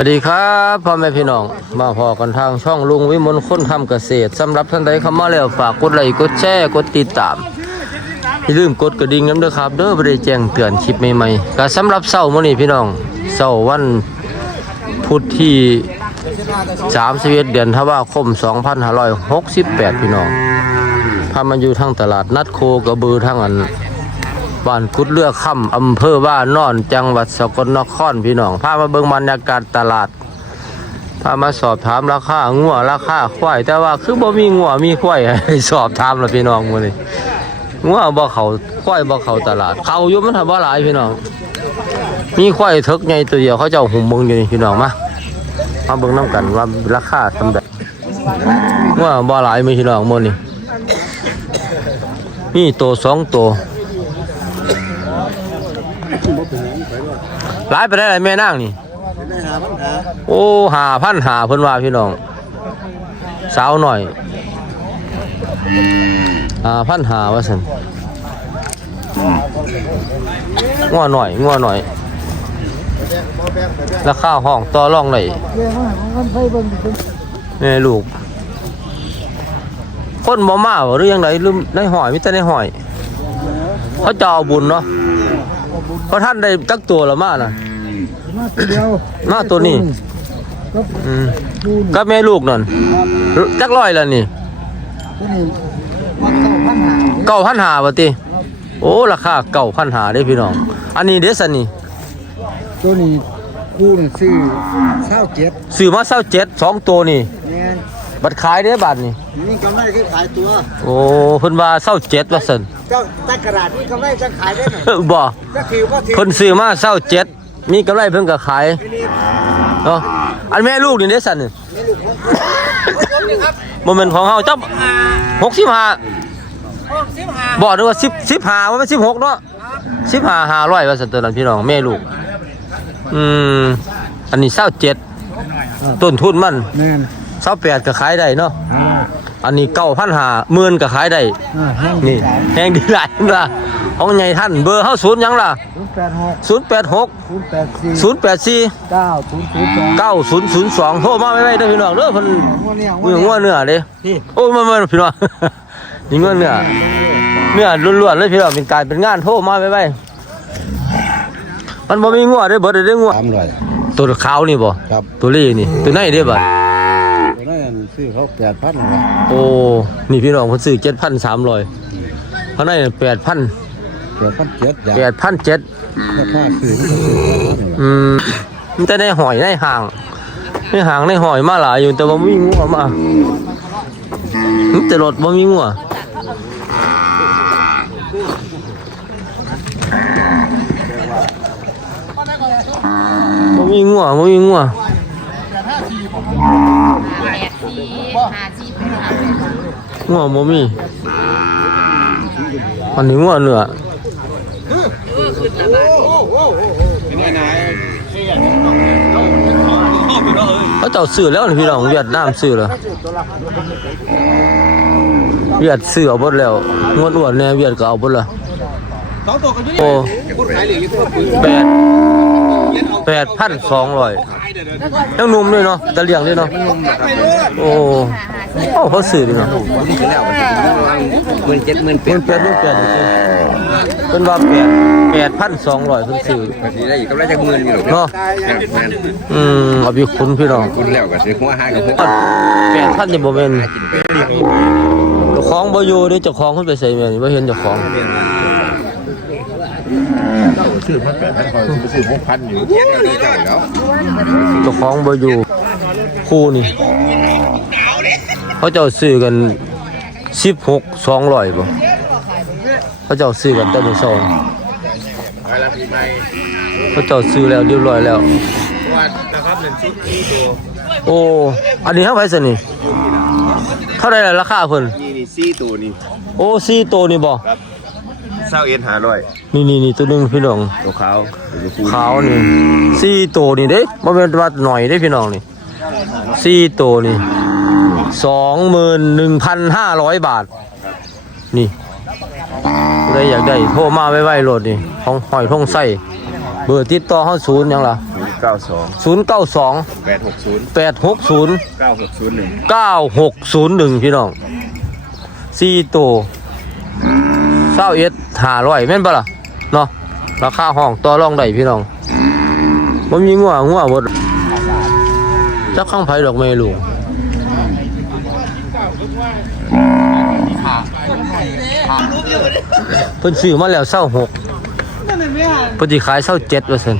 สวัสดีครับพ่อแม่พี่น้อง มาพอกันทางช่องลุงวิมลค้นคำเกษตรสำหรับท่านใดเข้ามาแล้วฝากกดไลค์กดแชร์กดติดตามอย่าลืมกดกระดิ่งน้ำเด้อครับ เด้อบ่ได้แจ้งเตือนคลิปใหม่ๆก็สำหรับเสาร์มื้อนี้พี่น้องเสาร์วันพุธที่31เดือนธันวาคม 2568 พี่น้องพามาอยู่ทางตลาดนัดโคกระบือทางอัน บ้านกุดเลือกค่ำอำเภอบ้านนอนจังหวัดสกลนครพี่น้องพามาเบิ่งบรรยากาศตลาดพามาสอบถามราคางัวราคาควายแต่ว่าคือบ่มีงัวมีควายให้สอบถามแล้วพี่น้องมื้อนี้งัวบ่เขาควายบ่เขาตลาด เขาอยู่มันทำบ่หลายพี่น้อง มีควายทึกใหญ่ตัวเดียวเขาเจ้าหุ่มเบิ่งอยู่นี่พี่น้องมามาเบิ่งนํกันว่าราคาทำไดงัวบ่หลายมีพี่น้องมื้อนี้มีตัวสองตัว หลายไปได้ไรแม่นางนี่ โอ้หาพันหาเพิ่นว่าพี่น้อง สาวหน่อยหาพันหาว่าสันงัวหน่อยงัวหน่อย ราคาห้องต่อรองไหนแม่ลูก คนบ่มาบ่หรือยังไงลืมในหอยมิแต่ในหอย เขาจะเอาบุญเนาะ เพราะท่านได้จักตัวละมาน่ะมาตัวเดียวมาตัวนี้ก็อืมดูนกับแม่ลูกนั่นจักร้อยแล้วนี่ตัวนี้วัดเก้าพันหาเก้าพันหาบาติโอ้ราคาเก้าพันหาได้พี่น้อง อันนี้เดซันนี่ตัวนี้กูนี่ซื้อเศร้าเจ็ดซื้อมาเศร้าเจ็ดสองตัวนี่แม่น บัตรขายได้บัตรนี่นี่กำไรคือขายตัว โอ้เพิ่นว่าเศร้าเจ็ดว่าสันเจ้าตากระดาษนี่กำไรจะขายได้ไหมบ่ก็ถือว่าถือเพิ่นซื้อมาเศร้าเจ็ดมีกำไรเพิ่นก็ขายไม่นี่เนาะอันแม่ลูกนี่เดซันนี่ไม่ลูกของตัวนี้ครับบ่แม่นของเฮาจับหกสิบห้าบอกนึกว่าสิบสิบห้าว่ามันสิบหกเนาะสิบห้าห้าร้อยว่าสันตัวนั้นพี่น้องแม่ลูกอืมอันนี้เศร้าเจ็ดต้นทุนมันแม่น เศร้าแปดก็ขายได้เนาะอ่าอันนี้เก้าพันหาหมื่นก็ขายได้อ่าแห้งนี่แหงดีหลายล่ะของใหญ่ท่านเบอร์เฮาศูนย์หยังล่ะศูนย์แปดหกศูนย์แปดหกศูนย์แปดสี่ศูนย์แปดสี่เก้าศูนย์ศูนย์สองเก้าศูนย์ศูนย์สองโทรมาไม่ไม่ได้อพี่น้องเด้อเพิ่นงัวเนี่ยมืองัวเนื้อเด้นี่โอ้มามาพี่น้องนี่งัวเนื้อเนื้อล้วนๆเลยพี่น้องเป็นการเป็นงานโทรมาไม่ไม่มันบ่มีงัวเด้อเบิดได้องัวสามร้อยตัวขาวนี่บ่ครับตัวนี้นี่ตัวไหนเด้อบัดตัวนั้น ซื้อเขาแปดพันโอ้ นี่พี่น้องเพิ่นซื้อเจ็ดพันสามร้อยเขาในแปดพันแปดพันเจ็ดอย่างแปดพันเจ็ดราคาซื้ออืมมันแต่ในหอยในห่างในห่างในหอยมาหลายอยู่แต่ว่าบ่มีงัวมามันแต่รถบ่มีงัวบ่มีงัวบ่มีงัว แปดสี่ห้าสี่เป็นห้าเป็นงัวบ่มีอันนี้งัวเนื้อเขาเจ้าซื้อแล้วนี่พี่น้องเวียดนามซื้อแล้วเวียดซื้อเอาหมดแล้วงวดอ้วนแน่เวียดก็เอาหมดละโอ้แปดแปดพันสองร้อย ยังหนุ่มด้วยเนาะตะเลียงด้วยเนาะโอ้โอ้เขาซื้อดีเนาะหมื่นเจ็ดหมื่นเป็นแปดลูกแปดเป็นว่าแปดแปดพันสองร้อยเพิ่นซื้อนี่ได้อีกกำไรจากหมื่นอยู่หรอกเนาะแม่นอืมเอาไปคุ้นพี่น้องคุณแล้วก็ซื้อหัวห้ากับหัวแปดพันจะบ่แม่นเจ้าของบ่อยู่เด้เจ้าของเพิ่นไปใส่แม่นี่บ่เห็นเจ้าของ ซื้อพันแปดพันคอยซื้อหกพันอยู่เทียนเราดีเจ้าแล้วเจ้าของบ่อยู่คู่นี่เขาเจ้าซื้อกัน16 200บ่เขาเจ้าซื้อกันแต่มื้อเช้านี่ไปแล้วปีใหม่เขาเจ้าซื้อแล้วเรียบร้อยแล้ววันนะครับหนึ่งชุดที่ตัวโอ้อันนี้เท่าไหร่สินี่เท่าไหร่ล่ะราคาเพิ่นนี่นี่ซี่ตัวนี่โอ้สี่ตัวนี่บ่ เศร้าเอ็นหาร้อยนี่นี่นี่ตัวหนึงพี่น้อง ตัวขาวตัวฟูขาวนี่สี่ตัวนี่เด้บ่เป็นว่าหน่อยเด้พี่น้องนี่สี่ตัวนี่สองหมื่นหนึ่งพันห้าร้อยบาท นี่ใครอยากได้โทรมาไว้ๆโหลดนี่ของหอยทงไส้เบอร์ติดต่อเฮาศูนย์หยังล่ะศเก้าสองศูนย์เก้าสองแปดหกศูนย์แปดหกศูนย์เก้าหกศูนย์หนึ่งเก้าหกศูนย์หนึ่งพี่น้องสี่ตัวเศร้าเอ็ดหาร้อยแม่นปะล่ะเนาะราคาห้องต่อรองได้พี่น้องมันมีงัวงัวบดจักข้างไผ่ดอกไม้ลูกเพิ่นซื้อมาแล้วเศร้าหกเพิ่นสิขายเศร้าเจ็ดว่าซั่น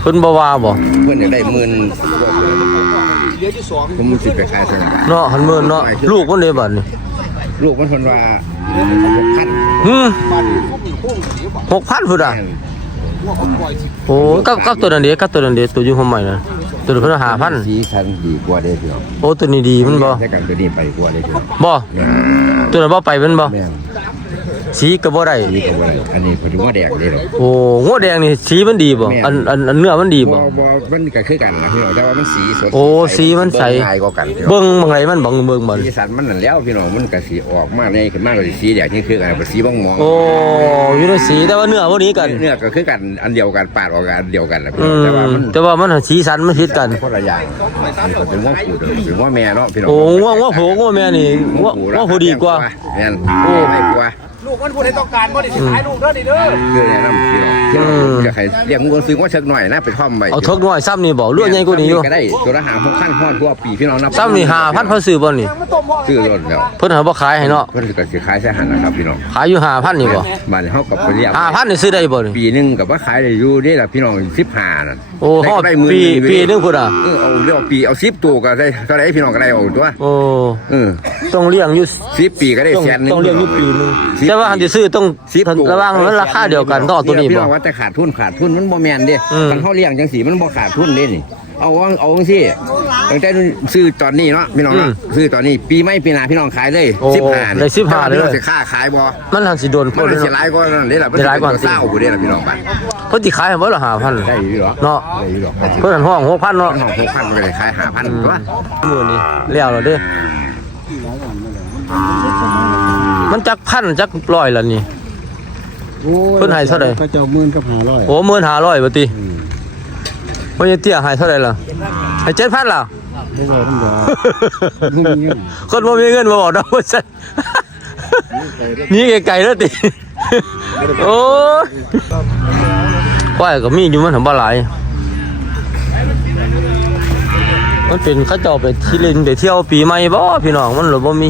เพิ่นบ่ว่าบ่เพื่อนอยากได้หมื่นผมมือสิบไปขายซะเนาะหันหมื่นเนาะลูกเพิ่นได้บัดนี่ ลูกมันคนว่าพันหืมหกพันพุ่นอะโอ้กับกับตัวนั้นเดียวกับตัวนั้นเดียวตัวอยุ่งหอมใหม่นะตัวนี้เพิ่นหาพันสีคันดีกว่าเด้อพี่น้องโอ้ตัวนี้ดีมันบ่แต่กันตัวนี้ไปกว่าเด้อพี่น้องบ่ตัวนั้นบ่ไปมันบ่แม่ง สีก็บ่ได้สีก็บ่ได้อันนี้ผมว่าแดกเลยหรอกโอ้งัวแดงนี่สีมันดีบ่อันอันอันเนื้อมันดีบ่บ่บ่มันก็คือกันนะพี่น้องแต่ว่ามันสีสดโอ้สีมันใสเบิ่งง่ายกว่ากันพี่น้องเบิ่งบางไรมันบังเบิ่งบ่สีสันมันนั่นแล้วพี่น้องมันก็สีออกมาในขึ้นมาก็สิสีแดงนี่คือกันเป็นสีบ้องมองโอ้อยู่ในสีแต่ว่าเนื้อบ่นี้กันเนื้อก็คือกันอันเดียวกันปาดออกกันอันเดียวกันนะพี่อืน้องมแต่ว่ามันแต่ว่ามันสีสันมันผิดกัน คนละอย่างมันก็เป็นว่าผูดเป็นว่าแม่เนาะพี่น้องโอ้งัวงัวโผงัวแม่นี่งัวงัวโผดีกว่าแม่นโอ้ไม่กว่า ลูกมันผู้ใดต้องการบ่ได้สิขายลูกเด้อนี่เด้อคือแนะนำพี่น้องอืมอยากให้เลี้ยงงูซื้อว่าเชิกหน่อยนะไปท่อมไปเอาเทิกน้อยซ้ำนี่บ่เลือดใหญ่กว่านี้อยู่ก็ได้ตัวละหาหกพันพอดทั่วปีพี่น้องนับซ้ำนี่5,000เพิ่นซื้อบ่นี่ซื้อรถแล้วเพิ่นหาบ่ขายให้เนาะเพิ่นก็สิขายใช้หันนะครับพี่น้องขายอยู่5,000นี่บ่บ้านเฮากับไปเรียก5,000นี่ซื้อได้บ่นี่ปีหนึงกับว่าขายได้อยู่นี่ล่ะพี่น้อง15นั่นโอ้ฮอดได้หมื่นปีหงปีหนึงพุ่นอะเออเอาเรียกว่าปีเอา10ตัวก็ได้เท่าไหร่พี่น้องก็ได้เอาตัวโอ้เออต้องเลี้ยงอยู่10ปีก็ได้ต้องแสนหนึงต้องเลี้ยงอยู่ปีหนึงสิบแต่ว่าหันสิซื้อต้องสิบตัวระวังมันราคาเดียวกันต้องเอาตัวนี้พี่บ่น้องว่าแต่ขาดทุนขาดทุนมันบ่แม่นเด้อืม คันเฮาเลี้ยงจังสีมันบ่ขาดทุนเด้นี่ เอาว่าเอาจังซี่ตั้งแต่ซื้อตอนนี้เนาะพี่น้องเนาะซื้อตอนนี้ปีใหม่ปีหน้าพี่น้องขายเลยโอ้15ได้15เลยพี่น้องสิค่าขายบ่มันหันสิโดนมัพุ่นนสิเนาะหลายกว่านั้นเด้ล่ะมันสิหลายกว่าเศร้าบ่เด้ล่ะพี่น้องบ้านเพิ่นสิขายให้บ่ล่ะ5,000ได้อยู่หรอเนาะได้อยู่หรอกเพิ่นหันห้อง6,000เนาะ มันของ6,000ก็ได้ขาย5,000ตัวมื้อนี้แล้วแล้วเด้อ มันจักพันจักร้อยแล้วนี่ โอ้ยเพิ่นให้เท่าใดเขาเจ้าหมื่นกับห้าร้อยโอ้15,000บ่ติเพิ่นจะเตี้ยให้เท่าใดล่ะให้7,000ล่ะไม่รอทั้งเดียวบ่มีเงิน คนบ่มีเงินมาบอกดอกว่าซั่นหนี่ไกลๆแล้วติ โอ้ยก้อยก็มีอยู่มันทำบ่หลาย มันเป็นเขาเจ้าไปที่เล่นไปเที่ยวปีใหม่บ่พี่น้องมันหรือบ่มี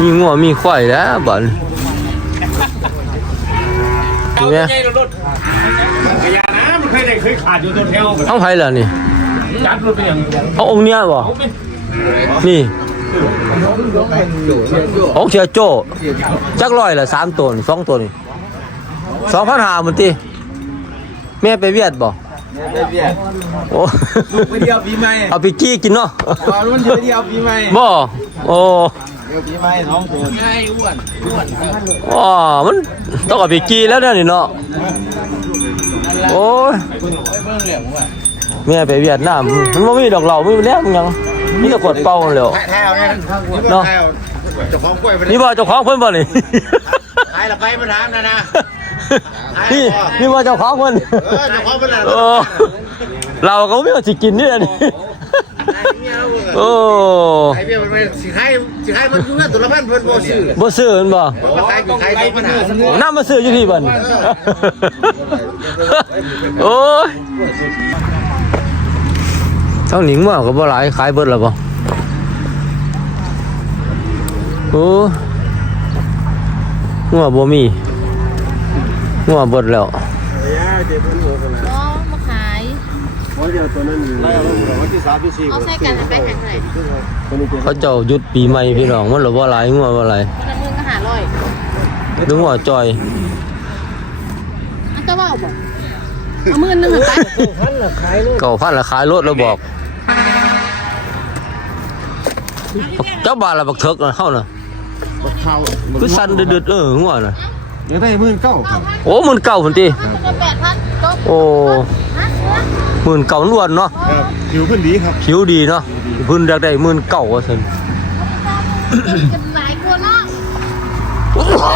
มีงัวมีควายแล้วบ่นนี่แม่ใหญ่รถกระยานะมันเคยได้เคยขาดอยู่ตัวแถวทั้งไผล่ะนี่จัดรถไปยังเอาองค์เนี้ยบ่นี่องค์เชียโจ้จักร้อยละสามตัวนี่สองตัวนี่สองพันหามันติแม่ไปเวียดบ่โอ้ไปเดียวปีใหม่เอาไปกี้กินเนาะตอนมันเดียวเดียวปีใหม่บ่โอ้ เดียวปีใหม่ท้องตัวใช่อ้วนอ๋อมันต้องเอาไปกี้แล้วเนี่ยนี่เนาะโอ้ยแม่ไปเวียดนามมันบ่มีดอกเหล่ามีแล้วมันยังมีแต่กดเป่าแล้วแท้ๆเนี่ยเนาะเจ้าของกล้วยไปนี่บ่เจ้าของเพิ่นบ่นี่ขายละไปมาถามนะนะนี่นี่ว่าเจ้าของเพิ่นเออเจ้าของเป็นอะไรโอ้เราก็ไม่เอาสิกินนี่นี่ โอ้ขายเบี้ยมันไม่สิขายสิขายมันอยู่นั่นตัวละพันเพิ่นบ่ซื้อบ่ซื้อมันบ่มาขายอยู่ขายสองพันห้าน้ำมาซื้ออยู่ที่บ่นโอ้ยเท่าหนิงว่าก็บ่หลายขายเบิดแล้วบ่โอ้งัวบ่มีงัวเบิดแล้วอ๋อมาขาย วันเดียวตัวนั้นอยู่วันที่สามที่สี่เอาใส่กันไปหาเท่าไหร่เขาเจ้าหยุดปีใหม่พี่น้องมันหรือว่าหลายงัวว่าหลายคนละหมื่นก็หาร้อยนึกว่าจอยอันจะว่าบ่เอาหมื่นหนึงหันไปเก่าพันละขายรถแล้วบอกเจ้าบาทละบักเถิกนะเข้าน่ะข้าวคือสั่นเดือดๆเอองัวน่ะ ยังได้หมื่นเก้าโอ้หมื่นเก้าพุ่นตีโอ้หมื่นเก้าล้วนเนาะผิวพื้นดีครับผิวดีเนาะพื้นแยากได้หมื่นเก้าว่าสินเท่า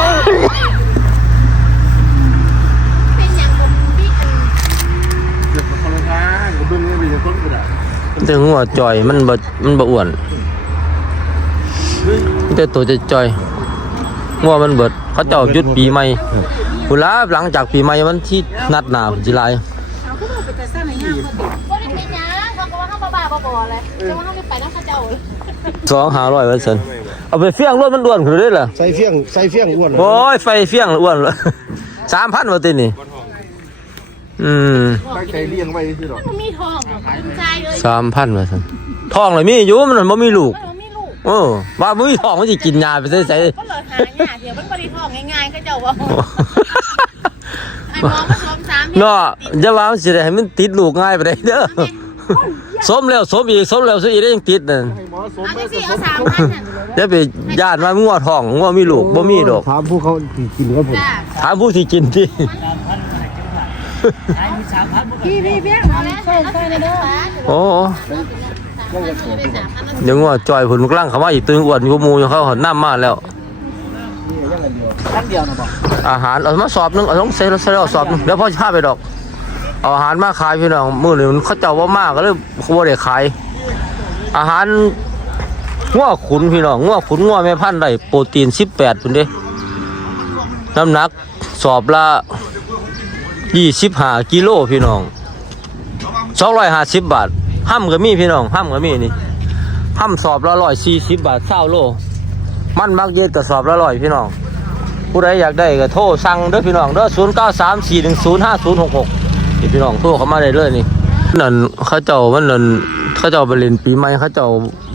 แต่หัวจอยมันบ่มันบ่อ้วนแต่ตัวจะจอยหัวมันเบิด เขาเจ้าหยุดปีใหม่เวลาหลังจากปีใหม่วันที่นัดหน้าพฤศจิกายนบ่ได้เป็นหยังเขาก็ว่าเขาบ้าๆบอๆเลยแต่ว่าเขาไม่ไปน้ำข้าเจ้าเลยสองห้าร้อยเปอร์เซ็นต์เอาไปเฟี้ยงรถมันอ้วนขึ้นเลยเหรอใส่เฟี้ยงใส่เฟี้ยงอ้วนโอ้ยไฟเฟี้ยงอ้วนเลยสามพันวะตินี่อืมใจเลี้ยงไว้ที่ดอกมันมีทองคุณชายเลยสามพันวะสันทองเลยมีอยู่มันบ่มีลูกมันมีลูก โอ้ว่าบ่มีทองมันสิกินยาไปใส่ใส่ก็เลยหาเนี่ยเดี๋ยวมันบริทองง่ายๆก็เจ้าว่าไอ้หมอมาสวมสามเนาะอย่าว่ามันสิได้ให้มันติดลูกง่ายไปได้เด้อสมแล้วสมอีกสมแล้วสมอีกได้ยังติดนั่นเอาไปสิเอาสามพันน่ะอย่าไปย่านว่างัวทองงัวมีลูกบ่มีดอกถามผู้เขากินครับผมจ้าถามผู้ที่กินที่พี่พี่เบี้ยเอาแล้วใส่ใส่เลยเด้อโอ้ เดี๋ยวงัวจอยผุนกลังเขามาอีกตึงอ้วนกูมูอยู่เขาหันน้ำมาแล้วครั้งเดียวนะบอกอาหารเอามาสอบหนึงเอาต้องเซ็ตเซ็ตเอาสอบหนึงเดี๋ยวพ่อจะพาไปดอก เอาอาหารมาขายพี่น้องมื้อนี้มันเขาเจ้าว่ามากก็เลยบ่ได้ขาย อาหารงัวขุนพี่น้องงัวขุนงัวแม่พันธุ์ได้โปรตีน18พุ่นเด้น้ำหนักสอบละ25กิโลพี่น้อง250บาท ห้ำก็มีพี่น้องห้ำก็มีนี่ห้ำสอบละ140บบาท20โล มันมักเย็ดกระสอบละร้อยพี่น้อง ผู้ใดอยากได้ก็โทรสั่งเด้อพี่น้องเด้อศูนย์เก้าสามสี่หนึ่งศูนย์ห้าศูนย์หกหกนี่พี่น้องโทรเข้ามาได้เลยนี่นั่นเขาเจ้ามันนั่นเขาเจ้าไปเล่นปีใหม่เขาเจ้า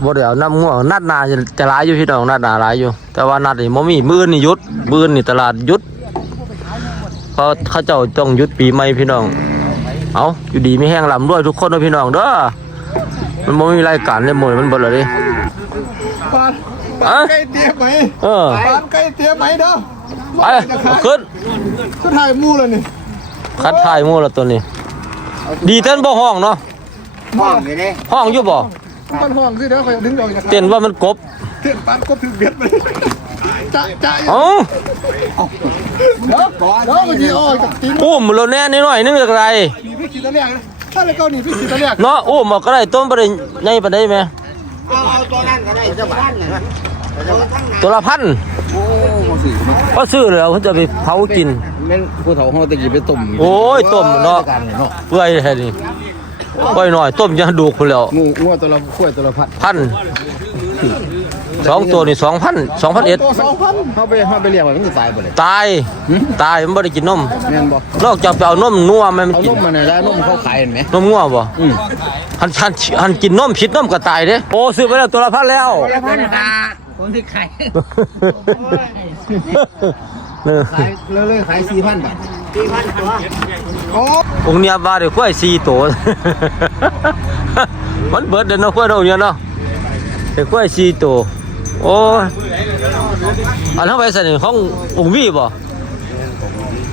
บ่ได้เอาน้ำง่วงนัดหนาจะจะหลายอยู่พี่น้องนัดหนาหลายอยู่ แต่ว่านัดนี่บ่มีมื้อนี่ยุดมื้อนี่ตลาดยุดเพราะเขาเจ้าต้องยุดปีใหม่พี่น้อง เอาอยู่ดีไม่แห้งลำด้วยทุกคนนะพี่น้องเด้อมันบ่มีรายการเลยหมดมันเบิดเลยดิปานอะไก่เตี้ยไหมเออปานไก่เตี้ยไหมเด้อไปเอาขึ้นสุดท้ายมู่เลยนี่คัดทายหมู่ละตัวนี้ดีเต้นบ่ห้องเนาะห้องนี่เด้ห้องอยู่บ่มันห้องสิเด้อคอยดึงออกจากเต้นว่ามันกบเต้นปานก็ถือเบียดไปจะจะอยู่เอ้าเด้อเด้อมันสิออกจากตีนอุ้มเราแน่นิดหน่อยนึงจากไรนี่ พี่ขี่ตะเลียงนะถ้าเลยเกาหนีพี่ขี่ตะเลียงเนาะอุ้มมาก็ได้ต้มไปได้ใหญ่ปานใดแม่เอาเอาตัวนั้นก็ได้เจ้าบ้านนะตัวละพันโอ้บ่สิก็ซื้อแล้วเขาจะไปเผากินแม่นผู้เฒ่าเฮาตะกี้ไปต้มโอ้ยต้มเนาะเปื่อยแท้นี่ปล่อยหน่อยต้มยังดูกพุ่นแล้วงูงัวตัวละขั้วตัวละพันพัน สองตัวนี่สองพันสองพันเอ็ดตัว2,000เฮาไปเฮาไปเลี้ยงไว้มันจะตายบ่เลยตายตายมันไม่ได้กินนมแม่นบ่นอกจากไปเอานมนัวมันเอากินนมมาเนี่ยได้นมเขาขายเห็นไหมนมงัวบ่หันหันหันกินนมผิดนมก็ตายเด้โอ้ซื้อไปแล้วตัวละพันแล้วพันหาเออขายเลยเลยขาย4,000บาท4,000ตัวโอ้องค์เนี้ยบาได้ควายสี่ตัวมันเบิดเด้อเนาะควายเราเนี่ยเนาะได้ควายสี่ตัว โอ้อันเท่าไปสนิทขององวีบ่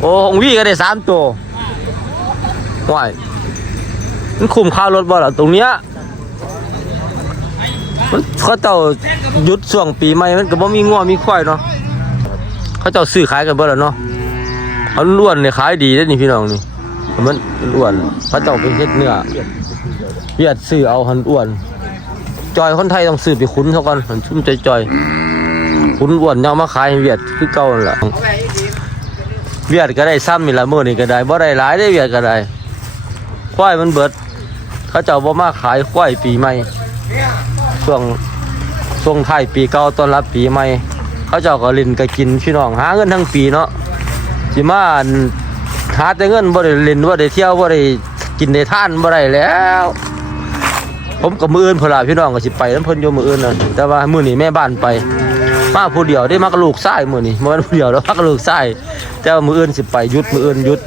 โอ้องวีก็ได้สามตัวว้ายมันคุ้มค่ารถบ่ล่ะตรงเนี้ยมันเขาเจ้าหยุดช่วงปีใหม่มันก็บ่มีงัวมีควายเนาะเขาเจ้าซื้อขายกันบิดแล้วเนาะอันอ้วนเนี่ยขายดีเด้นี่พี่น้องนี่มันอ้วนพระเจ้าไปเฮ็ดเนื้อเวียดซื้อเอาหันอ้วน จอยคนไทยต้องซื้อไปคุ้นเขาก่อนมันชุ่มใจจอยคุ้นอ้วนยังเอามาขายให้เวียดคือเก่านั่นล่ะเวียดก็ได้ซ้ำนี่ละมื้อนี่ก็ได้บ่ได้หลายได้เวียดก็ได้ควายมันเบิด เขาเจ้าบ่มาขายควายปีใหม่ช่วงช่วงท้ายปีเก่าต้อนรับปีใหม่เขาเจ้าก็ลินก็กินพี่น้องหาเงินทั้งปีเนาะสิมาอั่นหาแต่เงินบ่ได้ล่นบ่ได้เที่ยวบ่ได้กินได้ทานบ่ได้แล้ว ผมกับมืออื่นพล่ะพี่น้องก็สิไปนำเพิ่นอยู่มื้ออื่นนั่นแต่ว่ามือนี้แม่บ้านไปมาผู้เดียวได้มากับลูกชายมื้อนี้บ่ม่นผู้เดียวแล้วมากับลูกชายแต่ว่ามืออื่นสิไปหยุดมืออื่นหยุด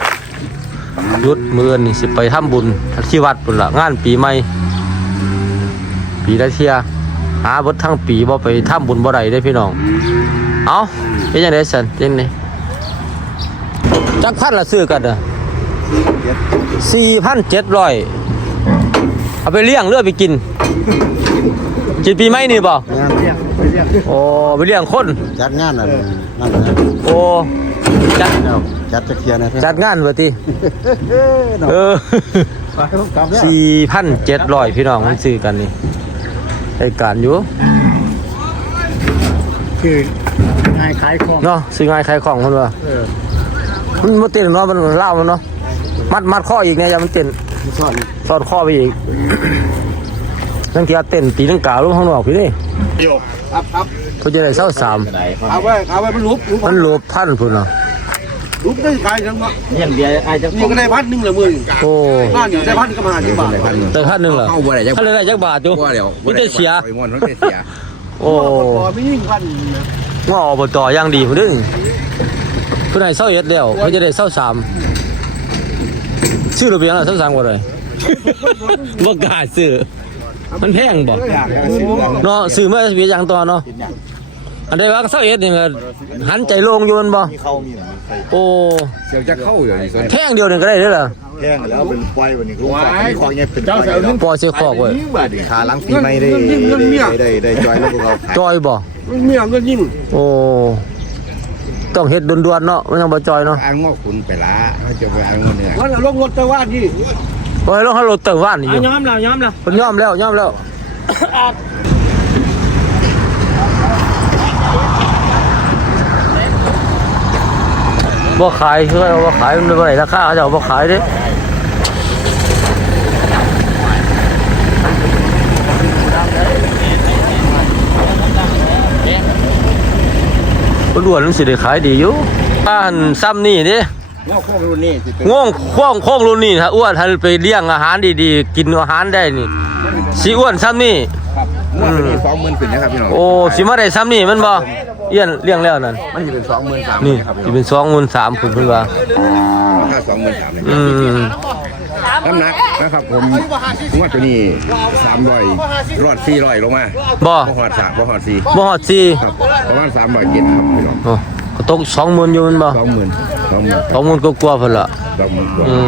หยุดมืออื่นนี่สิไปทำบุญที่วัดพุ่นละงานปีใหม่ปีละเทียหาบดทั้งปีบ่ไปทำบุญบ่ได้เด้พี่น้องเอาเป็นจังได๋ซั่นเป็นจังไดจักพันละซื้อกันอะสี่พันเจ็ดร้อย เอาไปเลี้ยงหรือเอาไปกิน กินปีใหม่นี่บ่งานเรียกไปเรียกโอ้ไปเลี้ยงคน จัดงานอะไรนั่นนะโอ้จัดจัดจะเคลียร์นะจัดงานบ่ติเอ้ยเนาะเออไปกลับแล้วสี่พันเจ็ดร้อยพี่น้องมันซื้อกันนี่ไอ้การอยู่คือง่ายขายของเนาะซื้อง่ายขายของคนว่าเออมันมาเต้นเนาะมันเล่ามันเนาะมัดมัดข้ออีกเนี่ยอย่ามันเต้นมันซ่อน สอดข้อไปอีกนั่นที่เต้นตีลังกาลงข้างนอกพี่นี่ครับครับเขาจะได้เศร้าสามเอาไว้เอาไว้มันลุบลุบมันโลบท่านพุ่นเนาะลุบได้ขายจังวะอย่างเดียวไอ้จะนี่ก็ได้พันหนึ่งละหมื่นโอ้บ้านอยู่ได้พันก็มาสิบบาทพันหนึ่งแต่ท่านหนึ่งเหรอเข้าบ่ได้จักท่านเลยได้จักบาทอยู่บ่เดี๋ยวมีแต่เสียไปม่วนต้องเสียโอ้พอไม่ยิ่งพันนะว่าอบตอย่างดีพุ่นเด้งเพื่อนให้เศร้าเอ็ดแล้วเขาจะได้เศร้าสามชื่อระเบียงละเศร้าสามกว่าเลย บ่กล้าซื้อมันแพงบ่เนาะซื้อมาเบียอย่างต่อเนาะอันใดว่าเศร้าเอ็ดนี่ก็หันใจโลงอยู่แมันบ่โอ้เดี๋ยวจะเข้าอยู่ในส่วนแพงเดียวนึงก็ได้เด้อล่ะแห้งแล้วเป็นปล่อยวันนี้ของของเนี่ยเป็นปล่อยแล้วปล่อยเสียคอกเว้ยขาหลังปีใหม่ได้ได้ได้ได้จอยแล้วพวกเขาขายจอยบ่มันมีเงินยิ่งโอ้ต้องเฮ็ดด่วนๆเนาะมันยังบ่จอยเนาะอ้างงอกคุณไปละเขาจะไปอ้างงอกเนี่ยวันละลงรถตะวันนี่โอ้ยลงเฮารถเติมว่านนี่อยู่ย้อมแล้วย้อมแล้วเพิ่นยอมแล้วยอมแล้วบ่ขายคือว่าบ่ขายมันบ่ได้ราคาเขาจะเอาบ่ขายเด้บ่ล้วนมันสิได้ขายดีอยู่อ่านซ้ำนี่เด้ งอกโค้งรุ่นนี้สิเป็นง่วงข้องข้องรุ่นนี้ถ้าอ้วนถ้าไปเลี้ยงอาหารดีๆ กินอาหารได้นี่สิอ้วนซ้ำนี่ ครับงอกตัวนี้สองหมื่นขึ้นนะครับพี่น้องโอ้สิมาได้ซ้ำนี่มันบ่เอี้ยนเลี้ยงแล้วนั่นมันจะเป็นสองหมื่นสามนี่ครับสิเป็นสองหมื่นสามคุณเพิ่นว่าถ้าสองหมื่นสามเลยอืมน้ำหนักนะครับผมงวดตัวนี้สามร้อยรอดสี่ร้อยลงมาบ่พอหอดสามพอหอดสี่บ่ฮอดสี่ครับประมาณสามร้อยเจ็ดครับพี่น้องโอ้ก็ ตกสองหมื่นอยู่แมันบ่สองหมื่นสองหมื่นสองหมื่นกว่าๆเพิ่นละสองหมื่นกว่าอืม